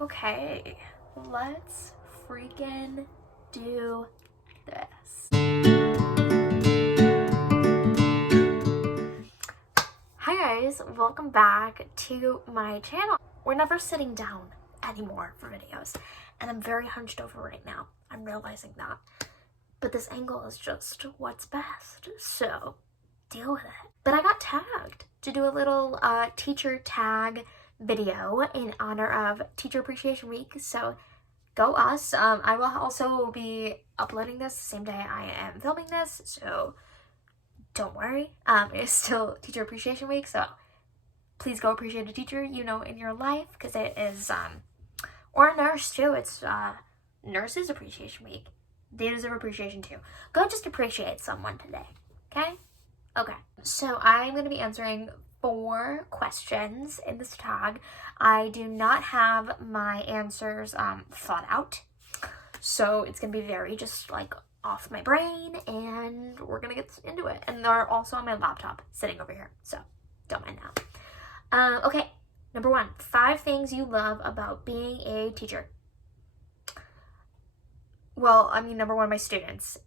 Okay, let's freaking do this. Hi guys, welcome back to my channel. We're never sitting down anymore for videos, and I'm very hunched over right now. I'm realizing that. But this angle is just what's best, so deal with it. But I got tagged to do a little teacher tag video in honor of Teacher Appreciation Week, so go us. I will also be uploading this the same day I am filming this, so don't worry. It's still Teacher Appreciation Week, so please go appreciate a teacher you know in your life, because it is, or a nurse too. It's Nurses Appreciation Week. They deserve appreciation too. Go just appreciate someone today, okay? Okay, so I'm going to be answering 4 questions in this tag. I do not have my answers thought out, so it's going to be very just like off my brain, and we're going to get into it. And they're also on my laptop sitting over here, so don't mind that. Okay, number 1, 5 things you love about being a teacher. Well, I mean, number 1, my students.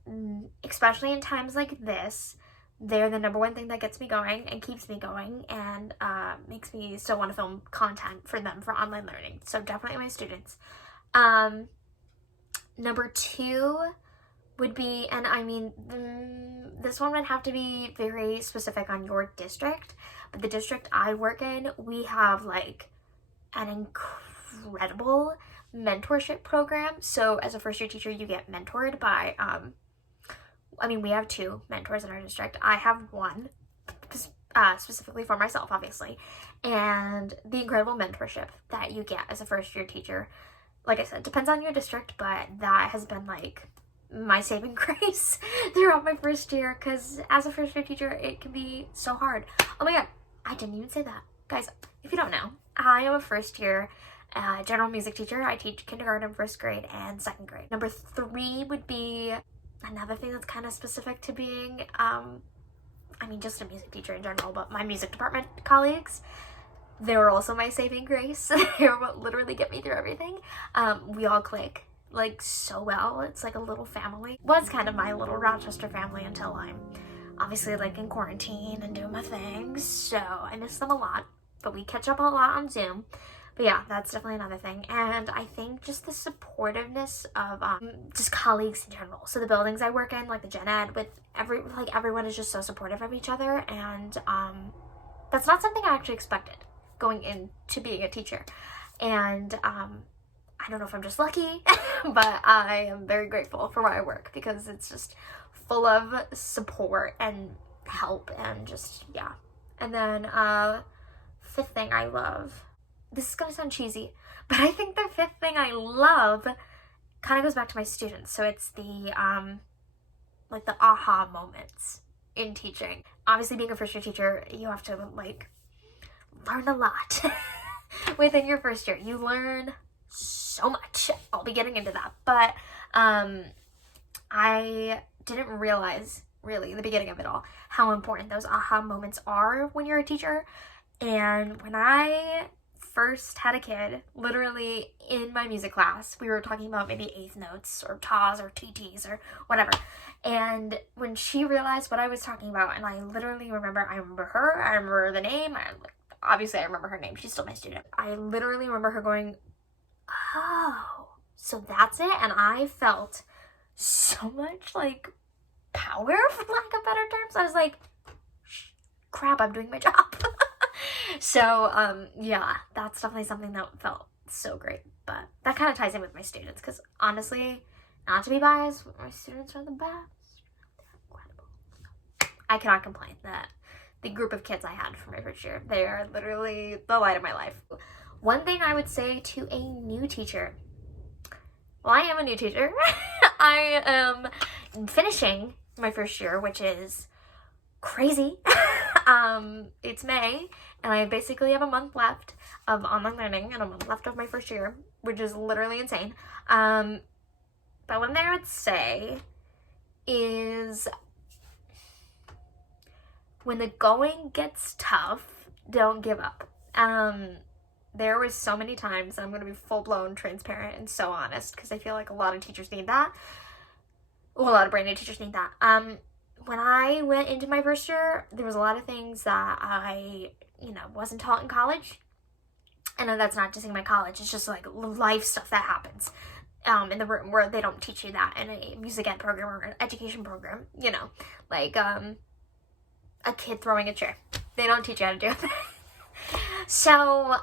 Especially in times like this, they're the number 1 thing that gets me going and keeps me going and makes me still want to film content for them for online learning. So definitely my students. Number 2 would be, and I mean, this one would have to be very specific on your district, but the district I work in, we have like an incredible mentorship program. So as a first year teacher, you get mentored by we have 2 mentors in our district. I have 1 specifically for myself, obviously, and the incredible mentorship that you get as a first year teacher, like I said, depends on your district, but that has been like my saving grace throughout my first year, because as a first year teacher it can be so hard. Oh my god, I didn't even say that, guys. If you don't know, I am a first year general music teacher. I teach kindergarten, 1st grade, and 2nd grade. Number 3 would be another thing that's kind of specific to being, just a music teacher in general, but my music department colleagues, they were also my saving grace. They're what literally get me through everything. We all click like so well. It's like a little family. Was kind of my little Rochester family until I'm obviously like in quarantine and doing my things, so I miss them a lot, but we catch up a lot on Zoom. But yeah, that's definitely another thing. And I think just the supportiveness of just colleagues in general. So the buildings I work in, like the gen ed, with everyone is just so supportive of each other, and that's not something I actually expected going into being a teacher. And I don't know if I'm just lucky, but I am very grateful for where I work, because it's just full of support and help and just, yeah. And then 5th thing I love, this is gonna sound cheesy, but I think the 5th thing I love kind of goes back to my students. So it's the like the aha moments in teaching. Obviously, being a first year teacher, you have to like learn a lot within your first year. You learn so much. I'll be getting into that, but I didn't realize really in the beginning of it all how important those aha moments are when you're a teacher. And when I first had a kid, literally in my music class, we were talking about maybe 8th notes or tas or TTs or whatever, and when she realized what I was talking about, and I literally remember, I remember her, I remember the name, obviously I remember her name, she's still my student, I literally remember her going, oh, so that's it. And I felt so much like power, for lack of better terms. I was like, crap, I'm doing my job. So yeah, that's definitely something that felt so great. But that kind of ties in with my students, because honestly, not to be biased, my students are the best. They're incredible. I cannot complain that the group of kids I had for my first year, they are literally the light of my life. One thing I would say to a new teacher, well, I am a new teacher. I am finishing my first year, which is crazy. It's May, and I basically have a month left of online learning and a month left of my first year, which is literally insane. But one thing I would say is, when the going gets tough, don't give up. there was so many times, I'm going to be full-blown transparent and so honest, because I feel like a lot of teachers need that. Well, a lot of brand new teachers need that. When I went into my first year, there was a lot of things that I, wasn't taught in college. And that's not just in my college, it's just like life stuff that happens in the room where they don't teach you that in a music ed program or an education program, like a kid throwing a chair. They don't teach you how to do it. So,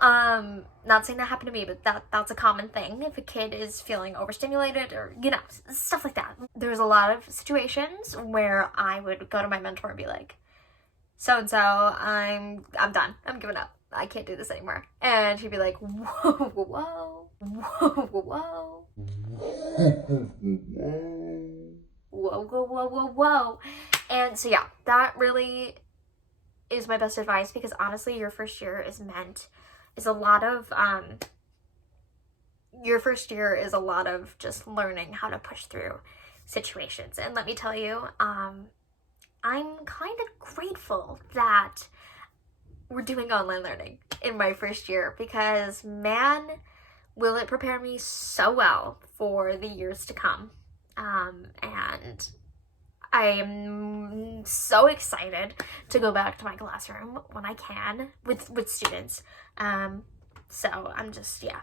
not saying that happened to me, but that's a common thing if a kid is feeling overstimulated or, stuff like that. There's a lot of situations where I would go to my mentor and be like, so-and-so, I'm done. I'm giving up. I can't do this anymore. And she'd be like, whoa, whoa, whoa, whoa, whoa, whoa, whoa, whoa, whoa, whoa. And so, yeah, that really is my best advice, because honestly, your first year is a lot of just learning how to push through situations. And let me tell you, I'm kind of grateful that we're doing online learning in my first year, because man, will it prepare me so well for the years to come. And I am so excited to go back to my classroom when I can with students. So I'm just, yeah.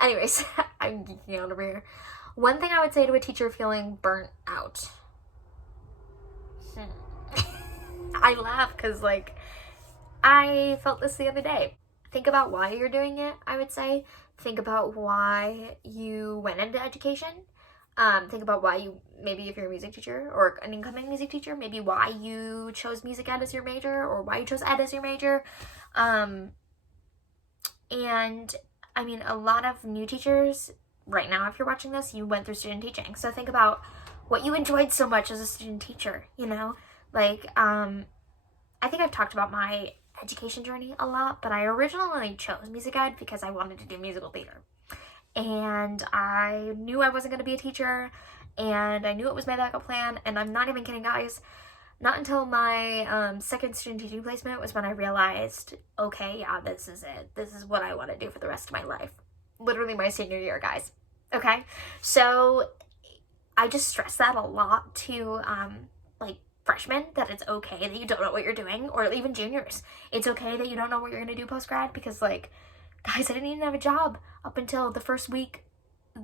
Anyways, I'm geeking out over here. One thing I would say to a teacher feeling burnt out. I laugh because, like, I felt this the other day. Think about why you're doing it, I would say. Think about why you went into education. Think about why you, maybe if you're a music teacher or an incoming music teacher, maybe why you chose music ed as your major or why you chose ed as your major. And I mean, a lot of new teachers right now, if you're watching this, you went through student teaching. So think about what you enjoyed so much as a student teacher, Like, I think I've talked about my education journey a lot, but I originally chose music ed because I wanted to do musical theater. And I knew I wasn't going to be a teacher, and I knew it was my backup plan, and I'm not even kidding, guys. Not until my second student teaching placement was when I realized, okay, yeah, this is it. This is what I want to do for the rest of my life. Literally my senior year, guys. Okay? So I just stress that a lot to, freshmen, that it's okay that you don't know what you're doing, or even juniors. It's okay that you don't know what you're going to do post-grad, because, like, guys, I didn't even have a job up until the first week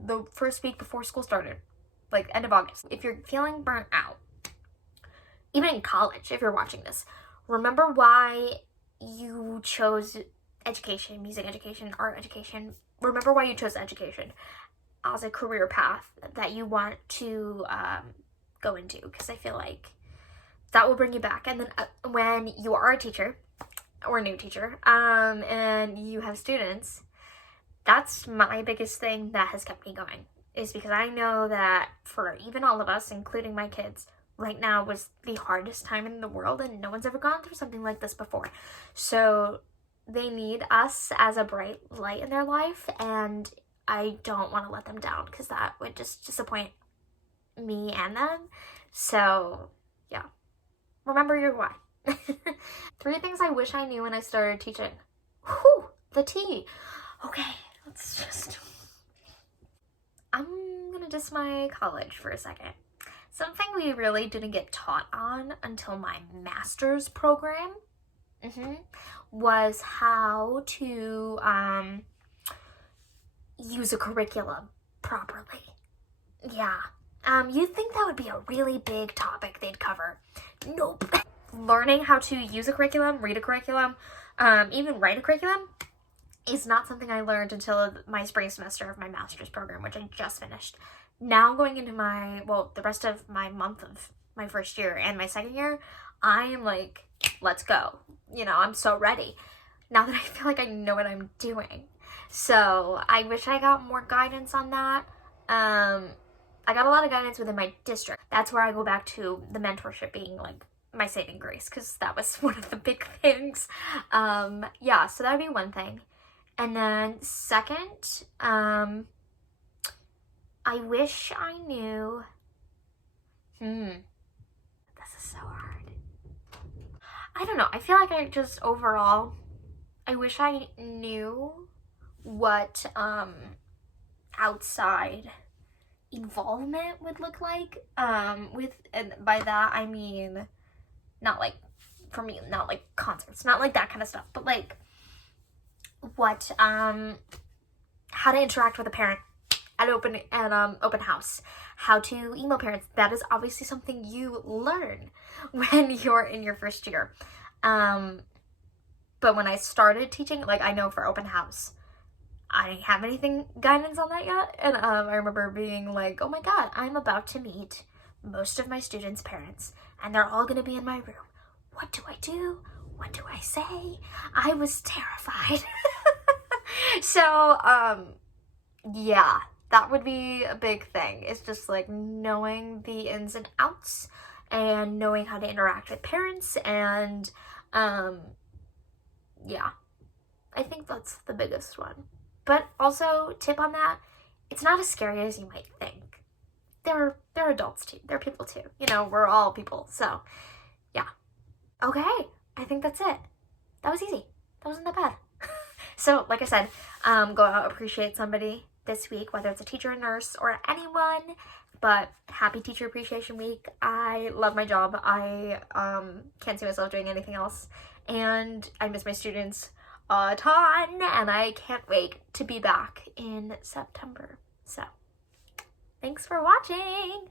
before school started, like end of August. If you're feeling burnt out, even in college, if you're watching this, remember why you chose education, music education, art education. Remember why you chose education as a career path that you want to go into, because I feel like that will bring you back. And then when you are a teacher or a new teacher, and you have students, that's my biggest thing that has kept me going, is because I know that for even all of us, including my kids, right now was the hardest time in the world, and no one's ever gone through something like this before. So they need us as a bright light in their life, and I don't want to let them down, because that would just disappoint me and them. So yeah, remember your why. 3 things I wish I knew when I started teaching. Whew, the tea. Okay, I'm gonna diss my college for a second. Something we really didn't get taught on until my master's program was how to use a curriculum properly. Yeah. You'd think that would be a really big topic they'd cover. Nope. Learning how to use a curriculum, read a curriculum, even write a curriculum is not something I learned until my spring semester of my master's program, which I just finished. Now going into the rest of my month of my first year and my second year, I am like, let's go. I'm so ready now that I feel like I know what I'm doing. So I wish I got more guidance on that. I got a lot of guidance within my district. That's where I go back to the mentorship being like my saving grace, because that was one of the big things. Yeah, so that would be one thing. And then second, I wish I knew, this is so hard. I don't know, I feel like I just overall, I wish I knew what outside involvement would look like. And by that I mean not like, for me, not like concerts, not like that kind of stuff, but like what how to interact with a parent at open house, how to email parents. That is obviously something you learn when you're in your first year. But when I started teaching, like, I know for open house, I didn't have anything guidance on that yet. And I remember being like, oh my god, I'm about to meet most of my students' parents, and they're all gonna be in my room. What do I do? What do I say? I was terrified. So, yeah, that would be a big thing. It's just like knowing the ins and outs and knowing how to interact with parents, and yeah, I think that's the biggest one. But also, tip on that, it's not as scary as you might think. They're adults too. They're people too. You know, we're all people. So, yeah. Okay, I think that's it. That was easy. That wasn't that bad. So, like I said, go out, appreciate somebody this week, whether it's a teacher, a nurse, or anyone. But happy Teacher Appreciation Week. I love my job. I can't see myself doing anything else. And I miss my students a ton, and I can't wait to be back in September. So, thanks for watching!